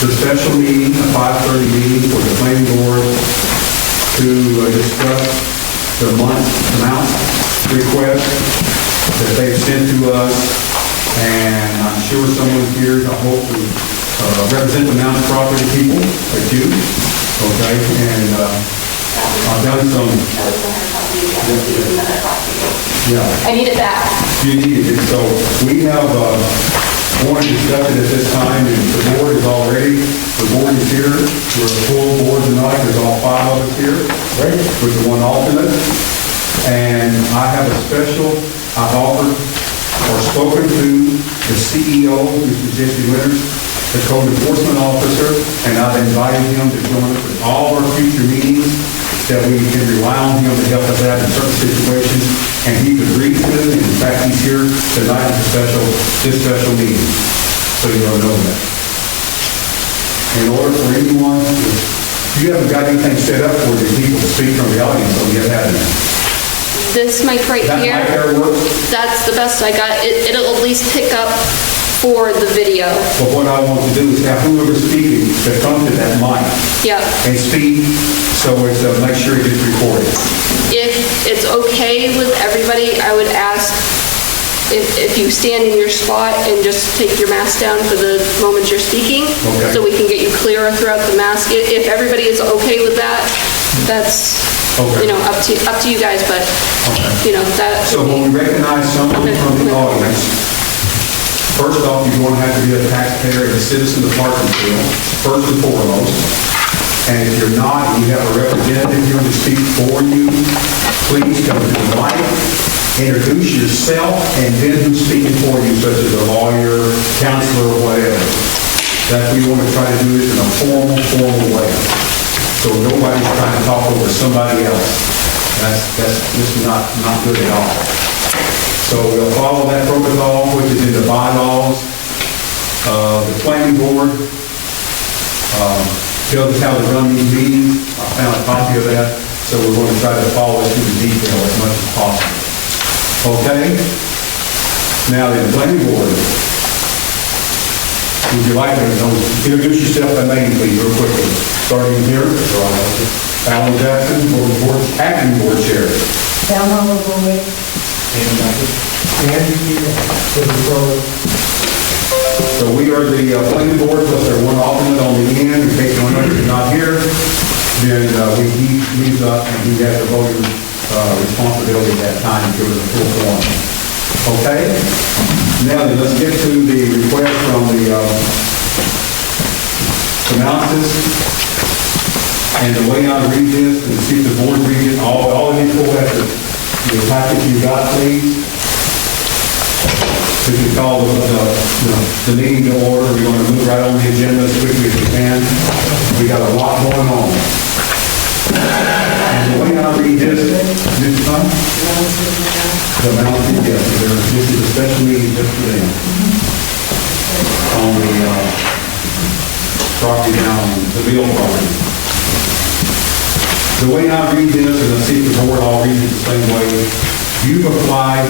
the special meeting, a 5:30 meeting for the planning board to discuss the amount request that they've sent to us. And I'm sure someone here, I hope, to represent the Mountain property people, like you, okay? And I've done some... Yeah. I need it back. You need it. So we have more discussion at this time, and the board is already, the board is here. We're a full board tonight. There's all 5 of us here, right? With the one alternate. And I have a special, I've offered or spoken to the CEO, Mr. Jesse Winters, the code enforcement officer, and I've invited him to join us at all of our future meetings that we can rely on him to help us out in certain situations, and he's agreed to it. In fact, he's here tonight at this special meeting, so you all know that. In order for anyone, you haven't got anything set up for the people to speak from the audience, so you have any. This mic right That here, mic there works? that's the best I got. It'll at least pick up for the video. But what I want to do is have whoever's speaking to come to that mic Yeah. and speak, so it's, make sure it gets recorded. If it's okay with everybody, I would ask if you stand in your spot and just take your mask down for the moment you're speaking, Okay. so we can get you clearer throughout the mask. If everybody is okay with that, that's, Okay. up to you guys, but, that. So when we recognize someone from the audience, first off, you're going to have to be a taxpayer and a citizen of Parkinsville, first and foremost. And if you're not, and you have a representative here to speak for you, please come to the mic, introduce yourself, and then who's speaking for you, such as a lawyer, counselor, or whatever. That we want to try to do this in a formal way. So nobody's trying to talk over somebody else. This is not good at all. So we'll follow that protocol, which is in the bylaws. The planning board tells us how to run these meetings. I found a copy of that, so we're going to try to follow it to the detail as much as possible. Okay? Now, the planning board, would you like to introduce yourself by name, please, real quickly? Starting here, Alan Jackson, acting board chair. Down on the board. So we are the planning board, plus there's one alternate on the end, in case one of you is not here. Then he leaves up and he has the voting responsibility at that time to give us a full form. Okay? Now then, let's get to the request from the analysis. And the way I read this, and see if the board read it, all of you pull out the packet you got, please. We can call the meeting to order. We're going to move right on the agenda as quickly as we can. We got a lot going on. And the way I read this time, the mountain, yes, this is a special meeting just for them. On the property down, the Bill property. The way I read this, and I see if the board all reads it the same way, you've applied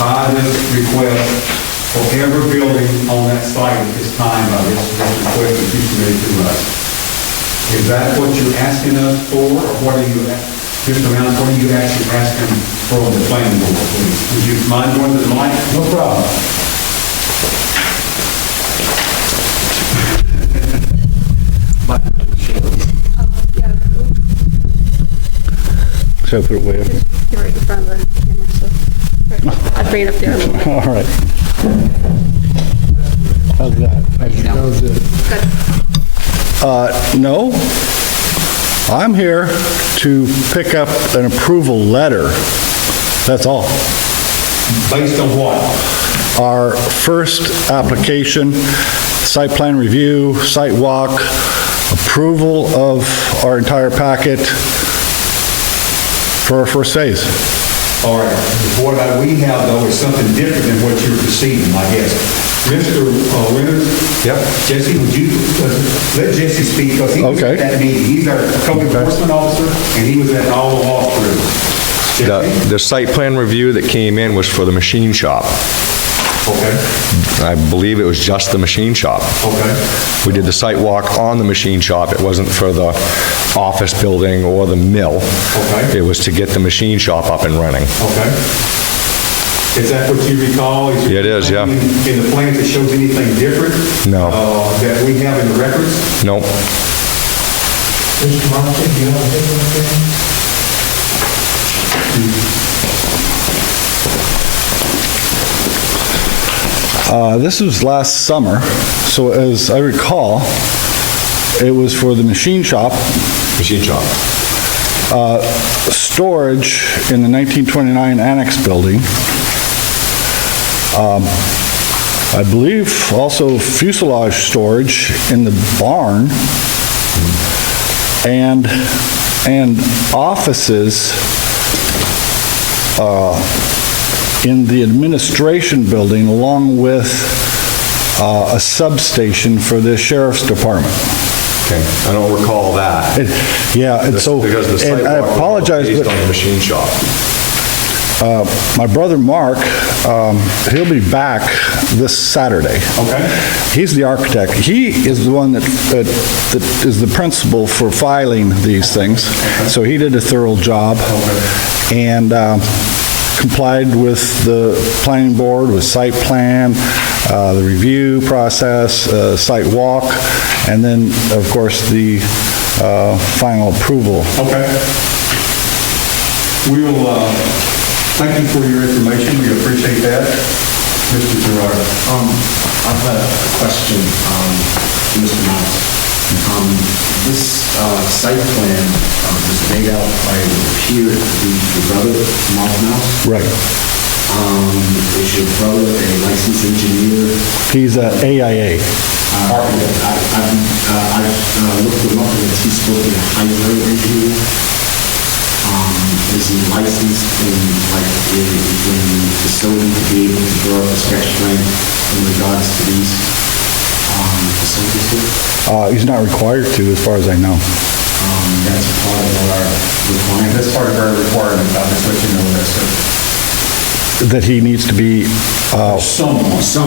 by this request for every building on that site at this time by this request that you submitted to us. Is that what you're asking us for, or what are you, Mr. Mountain, what are you actually asking from the planning board, please? Would you mind going to the mic? No problem. So put it way up. You're right in front of the camera, so I'd bring it up there a little bit. All right. How's that? Good. No. I'm here to pick up an approval letter. That's all. Based on what? Our first application, site plan review, site walk, approval of our entire packet for our first phase. All right. What we have, though, is something different than what you're receiving, I guess. Mr. Winters? Yep. Jesse, would you let Jesse speak, because he was at that meeting. He's our code enforcement officer, and he was at all the walkthrough. The site plan review that came in was for the machine shop. Okay, I believe it was just the machine shop. okay, We did the site walk on the machine shop. It wasn't for the office building or the mill. Okay. It was to get the machine shop up and running. okay. Is that what you recall? Yeah, it is, yeah. In the plans, it shows anything different? No. That we have in the records? Nope. Mr. Martin, do you have a different opinion? This was last summer, so as I recall, it was for the machine shop, Machine shop. storage in the 1929 annex building. I believe also fuselage storage in the barn, and offices in the administration building, along with a substation for the sheriff's department. Okay. I don't recall that. Yeah, and so, Because the site and I walk was apologize, based but on the machine shop. my brother Mark, he'll be back this Saturday. Okay. He's the architect. He is the one that is the principal for filing these things. So he did a thorough job and complied with the planning board, with site plan, the review process, site walk, and then, of course, the final approval. Okay. We will, thank you for your information, we appreciate that. Mr. Gerard. I've got a question, Mr. Mouse. This site plan was made out by your brother, Mark Mouse. Right. Is your brother a licensed engineer? He's a AIA. I've looked him up and he's supposed to be a highway engineer. Is he licensed in facility to be able to draw up a sketch plan in regards to these facilities here? He's not required to, as far as I know. That's part of our requirement. That's part of our requirement, I'll just let you know that, sir. That he needs to be, Someone. So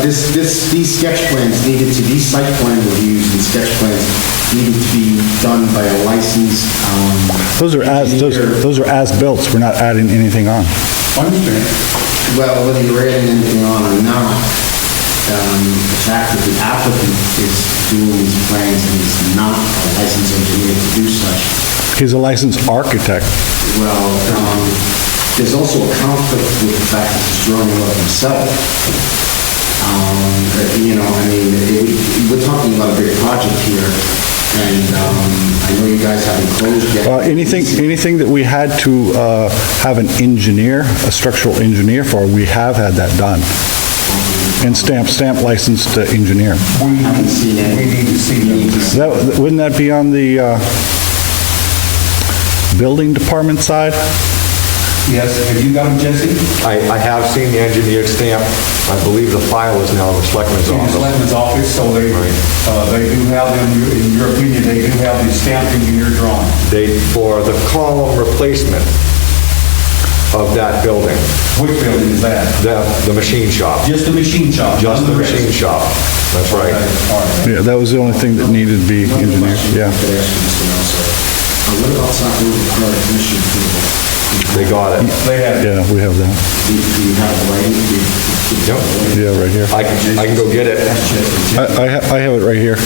these sketch plans needed to, these site plan reviews and sketch plans needed to be done by a licensed, those are as-built. We're not adding anything on. I understand. well, whether you're adding anything on or not, the fact that the applicant is doing these plans and is not a licensed engineer to do such, He's a licensed architect. well, there's also a conflict with the fact that he's drawing it up himself. We're talking about a big project here, and I know you guys haven't closed yet. Anything that we had to have an engineer, a structural engineer for, we have had that done. And stamp licensed engineer. We haven't seen it. We need to see them. Wouldn't that be on the building department side? Yes, have you got them, Jesse? I have seen the engineered stamp. I believe the file is now in the selectman's In the office. selectman's office, so they do have them, in your opinion, they do have the stamped engineer drawing. For the column replacement of that building, Which building is that? the machine shop. Just the machine shop? Just the none of rest? machine shop. That's Okay, right. all right. Yeah, that was the only thing that needed to be Another engineered, question yeah. I could ask you, Mr. Nelson. What about South River Prior Commission approval? They got it. They have, Yeah, we have that. Do you have the writing? Yep. Yeah, right here. I can go get it. I have it right here.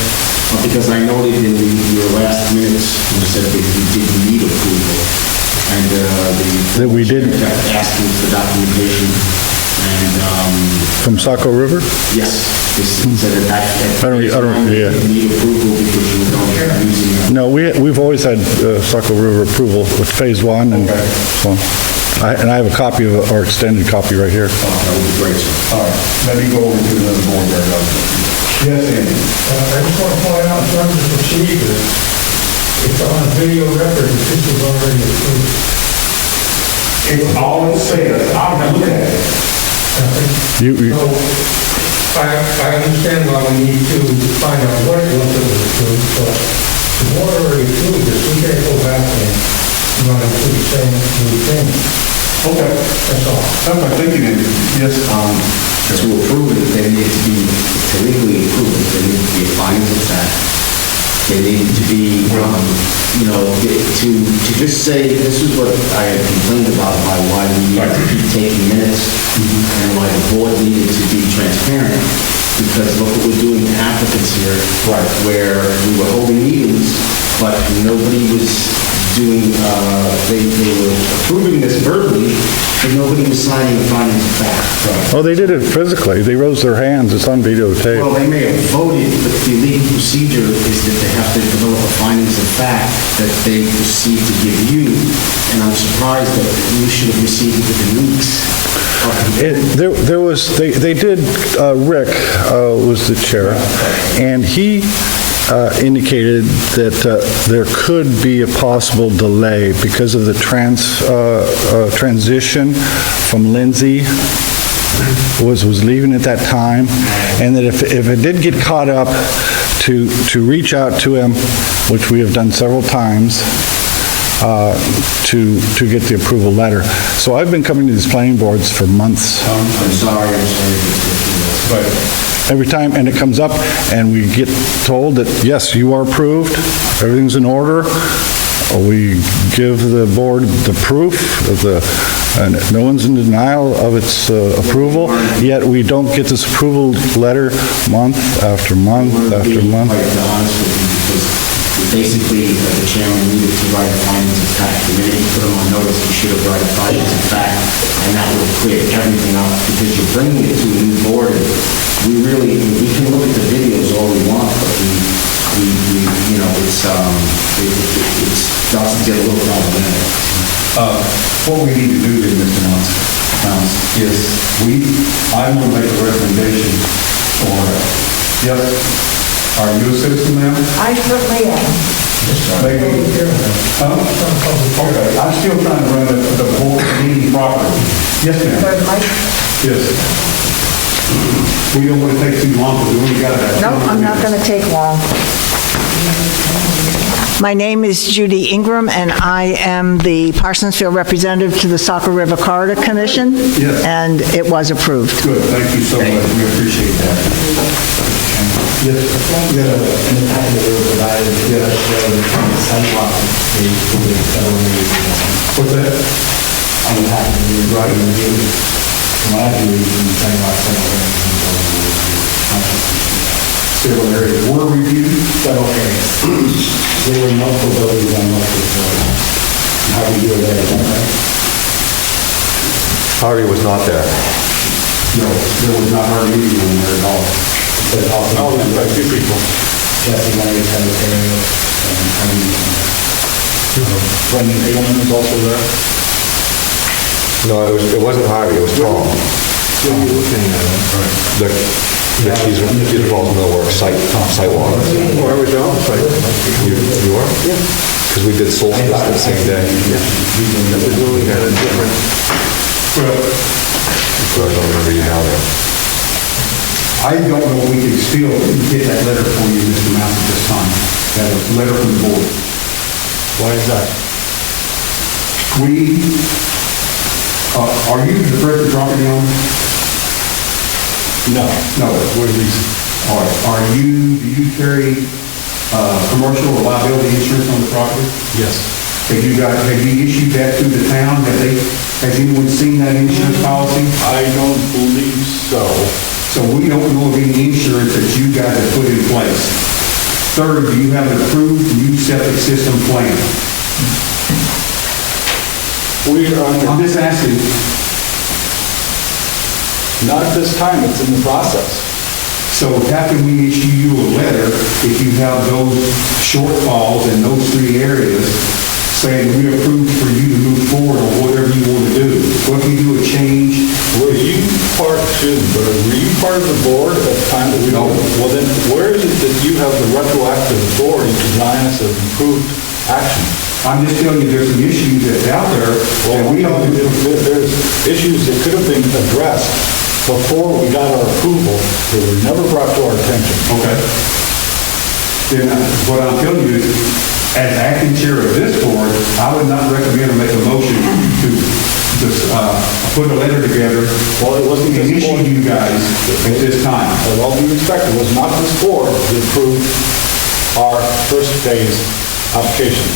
Because I noted in your last minutes, you said that you didn't need approval, and That we didn't. kept asking for documentation, and, From Saco River? yes, this said that I don't- yeah. you didn't need approval because you were going to be using No, we've always had Saco River approval with Phase 1, and so, and I have a copy of, or extended copy right here. that would be great, sir. all right, let me go over to another board there. Yes, Andy? I just want to point out in terms of procedure, it's on video record that this was already approved. It's all it says, I'll look at it. You- So, I understand why we need to find out what it was that was approved, but the board already approved this, we can't go back and run it through the same new thing. Okay, That's all. okay, thank you, Andy. Yes, to approve it, there needed to be, to legally approve it, there needed to be a findings of fact. There needed to be, to just say, this is what I had complained about, by why we needed to keep taking minutes, and why the board needed to be transparent, because look what we're doing to applicants here, where we were holding meetings, but nobody was doing, they were approving this verbally, but nobody was signing the findings of fact. Oh, they did it physically. They raised their hands. It's on Well, videotape. they may have voted, but the legal procedure is that they have to develop a findings of fact that they proceed to give you, and I'm surprised that you should have received it within weeks. There was, they did, Rick was the chair, and he indicated that there could be a possible delay because of the transition from Lindsay was leaving at that time, and that if it did get caught up, to reach out to him, which we have done several times, to get the approval letter. So I've been coming to these planning boards for months. I'm sorry. But Every time, and it comes up, and we get told that, yes, you are approved, everything's in order. We give the board the proof, and no one's in denial of its approval, yet we don't get this approval letter month after month after month. I'm quite honest with you, because basically, the chairman needed to write a findings of fact. The minute you put them on notice, you should have written a findings of fact, and that would have cleared everything up, because you're bringing it to a new board, and we can look at the videos all we want, but it starts to get a little problematic. what we need to do then, Mr. Mounts, is I'm going to make a recommendation for, yes, are you a citizen now? I certainly am. Maybe. Okay, I'm still trying to run the board meeting properly. Yes, ma'am. Certainly. Yes. We don't want to take too long, because we only got that. No, I'm not going to take long. My name is Judy Ingram, and I am the Parsonsfield representative to the Saco River Corridor Commission. Yes. And it was approved. Good, thank you so much, we appreciate that. Yes. In the packet that were provided, the sidewalk, What's that? on the packet, we were driving the view. From what I do, the sidewalk, Several areas were reviewed. several areas. There were multiple buildings on multiple floors. How we do it there, is that right? Harvey was not there. No, there was not hardly anyone there at all. But also. Oh, there's quite a few people. Jesse Knight, Tyler Perry, and Brendan Edelman was also there. No, it wasn't Harvey, it was Tom. These are all Millwork site walk. Where was y'all? You were? Yeah. Because we did Solstice the same day. Well, So I don't remember you now there. I don't know if we can still get that letter for you, Mr. Mouse, at this time. That letter from the board. Why is that? Are you the present property owner? No. No, what is these? All right, do you carry commercial or liability insurance on the property? Yes. Have you issued that to the town? Has anyone seen that insurance policy? I don't believe so. So we don't know of any insurance that you guys have put in place. Third, do you have an approved new septic system plan? I'm just asking. Not at this time, it's in the process. So how can we issue you a letter if you have those shortfalls in those three areas, saying we approve for you to move forward on whatever you want to do? What if we do a change? Were you part of the board at the time that we... No. Well, then, where is it that you have the retroactive authority to deny us of improved action? I'm just telling you, there's some issues that's out there that we don't... There's issues that could have been addressed before we got our approval that were never brought to our attention. Okay. Then what I'm telling you is, as acting chair of this board, I would not recommend or make a motion to put a letter together Well, it wasn't this initiating board. you guys at this time. With all due respect, it was not this board that approved our first phase application.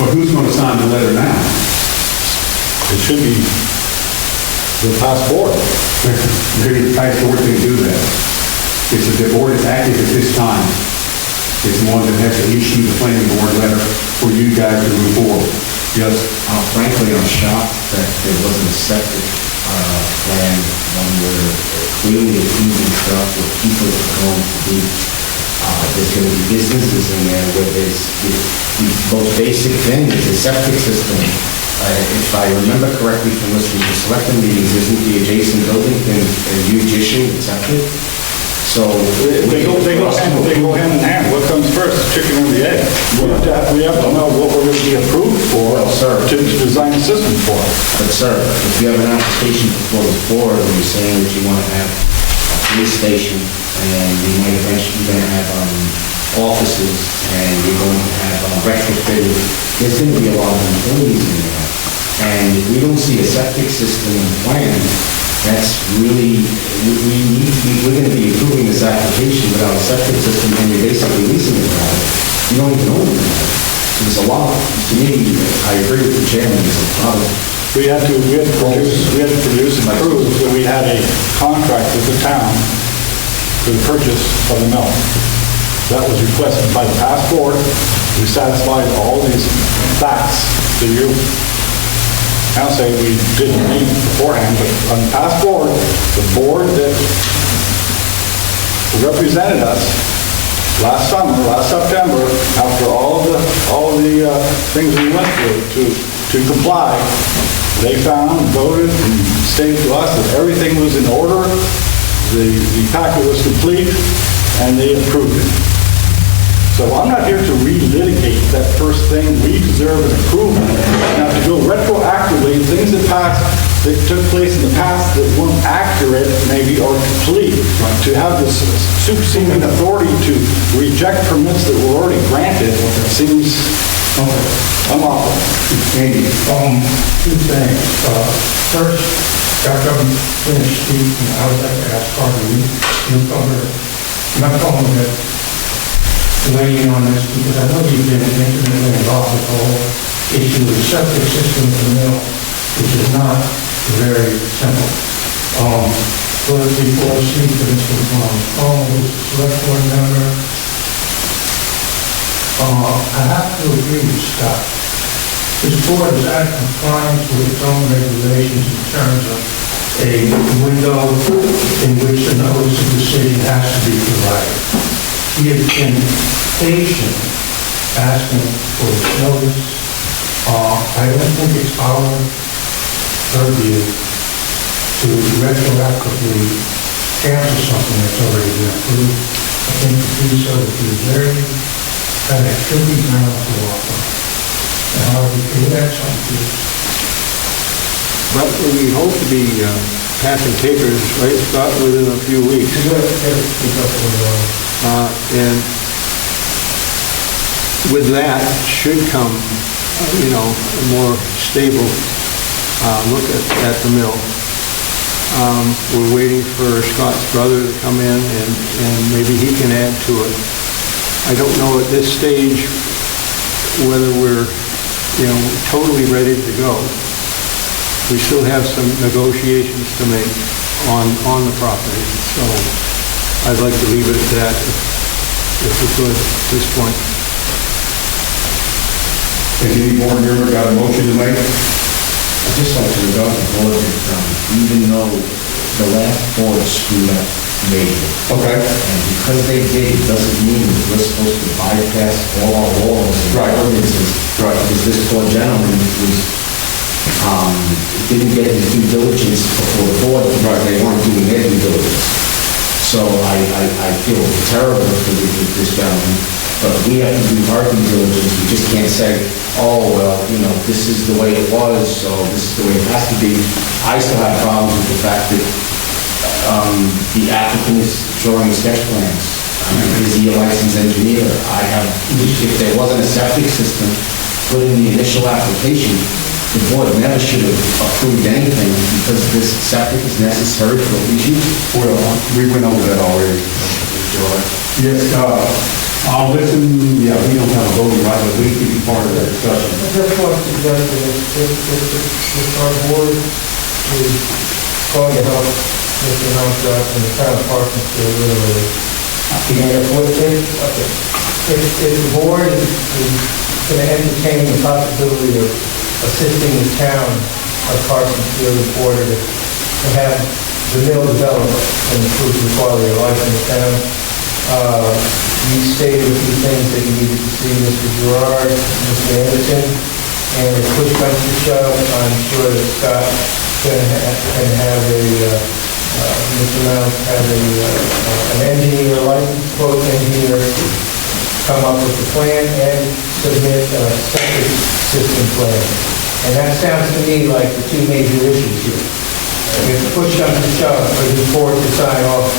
But who's going to sign the letter now? It should be the past board. Maybe the past board can do that. It's the board is active at this time. It's the one that has to issue the planning board letter for you guys to move forward. Yes? Frankly, I'm shocked that there wasn't a septic plan when we're clearly approving stuff where people are going to be, there's going to be businesses in there where there's the most basic thing is a septic system. If I remember correctly from listening to selecting meetings, isn't the adjacent building been a huge issue with septic? So They go hand in hand. What comes first, the chicken or the egg? We have to know what we're going to be approved for Well, sir. to design a system for. But sir, if you have an application before this board and you're saying that you want to have a police station and you might eventually going to have offices and you're going to have retrofitted, there's going to be a lot of employees in there. And if we don't see a septic system in plan, that's really, we're going to be approving this application without a septic system and you're basically leasing it out. You don't even own it. So there's a lot, to me, I agree with the chairman, there's a problem. We had to produce and prove that we had a contract with the town for the purchase of the mill. That was requested by the past board. We satisfied all these facts that you, I don't say we didn't meet beforehand, but on the past board, the board that represented us last summer, last September, after all the things we went through to comply, they found, voted, and stated to us that everything was in order, the packet was complete, and they approved it. So I'm not here to relitigate that first thing. We deserve an approval. Now, to go retroactively, things that took place in the past that weren't accurate, maybe, or complete, to have this superseding authority to reject permits that were already granted seems unlawful. Andy? Two things. First, after I'm finished speaking, I would like to ask Carter, you cover, not only that weigh in on this, because I know you've been intimately involved with the whole issue of the septic system of the mill, which is not very simple. But before I speak to Mr. Paul, who's the select board member, I have to agree with Scott. This board is out of compliance with its own regulations in terms of a window in which the notice of decision has to be provided. He has been patient asking for his notice. I don't think it's our purview to retroactively cancel something that's already been approved. I think to do so would be very, that it should be done off the law firm. And Harvey, can you add something to this? But we hope to be passing papers, right, Scott, within a few weeks. And with that should come, a more stable look at the mill. We're waiting for Scott's brother to come in and maybe he can add to it. I don't know at this stage whether we're, totally ready to go. We still have some negotiations to make on the property. So I'd like to leave it at that if we could at this point. Has any board member got a motion to make? I'd just like to regard the board that even though the last board screwed up majorly. Okay. And because they did, it doesn't mean that we're supposed to bypass all our laws and ordinances. Right. Because this poor gentleman didn't get his due diligence before the board because they weren't doing their due diligence. So I feel terrible for this gentleman, but we have to do our due diligence. We just can't say, oh, well, this is the way it was, so this is the way it has to be. I still have problems with the fact that the applicant is drawing sketch plans. Is he a licensed engineer? If there wasn't a septic system put in the initial application, the board never should have approved anything because this septic is necessary for the leach use. Well, we went over that already. Yes, I'll listen, yeah, we don't have a voting right, but we can be part of that discussion. I just want to suggest that if our board is going to help Mr. Mountcroft and the town of Parsonsfield literally, if the board is going to entertain the possibility of assisting the town of Parsonsfield in order to have the mill developed and improve the quality of life in the town, you stated a few things that you needed to see Mr. Gerard, Mr. Anderson, and if push comes to shove, I'm sure that Scott can have Mr. Mount have an engineer, licensed quote engineer, come up with the plan and submit a septic system plan. And that sounds to me like the two major issues here. If push comes to shove, for the board to sign off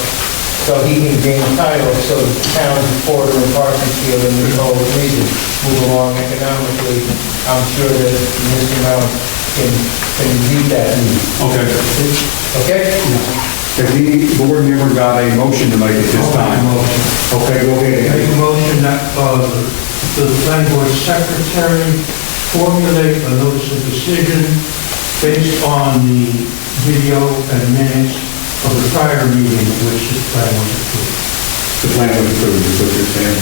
so he can gain title, so the towns of Porter and Parsonsfield and the whole region move along economically, I'm sure that Mr. Mount can read that. Okay. Okay? Have any board member got a motion to make at this time? Okay, go Make ahead. a motion that the planning board secretary formulate a notice of decision based on the video and minutes of the prior meeting in which this plan was approved. The plan was approved, is what you're saying.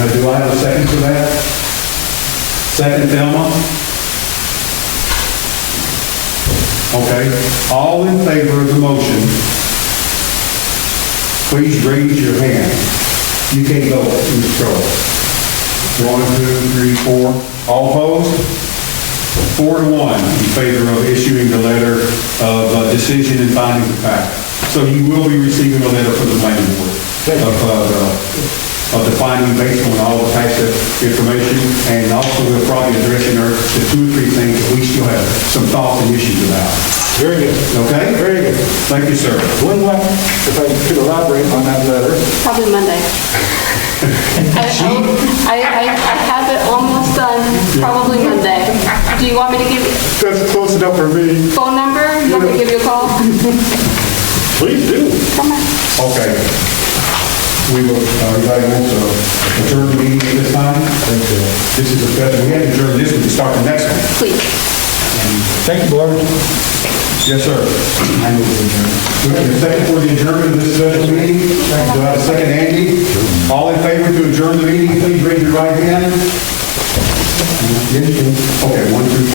Now, do I have a second for that? Second, Thelma? Okay, all in favor of the motion, please raise your hand. You can go, Mr. Crowell. 1, 2, 3, 4. All opposed? 4 to 1 in favor of issuing the letter of decision and findings of fact. So you will be receiving a letter from the planning board of the finding based on all the past information, and also we'll probably address the 2 or 3 things that we still have some thoughts and issues about. Very good. Okay? Very good. Thank you, sir. When, if I could elaborate on that letter, Probably Monday. I have it almost done, probably Monday. Do you want me to give you that's close enough for me. phone number? You want me to give you a call? Please do. Come on. Okay. We will, everybody wants to adjourn the meeting at this time? This is a special, we had to adjourn this one to start the next one. Please. Thank you, Board. Yes, sir. I move to adjourn. Do we have a second for the adjournment of this special meeting? Do I have a second, Andy? All in favor to adjourn the meeting, please raise your right hand. Okay, 1, 2,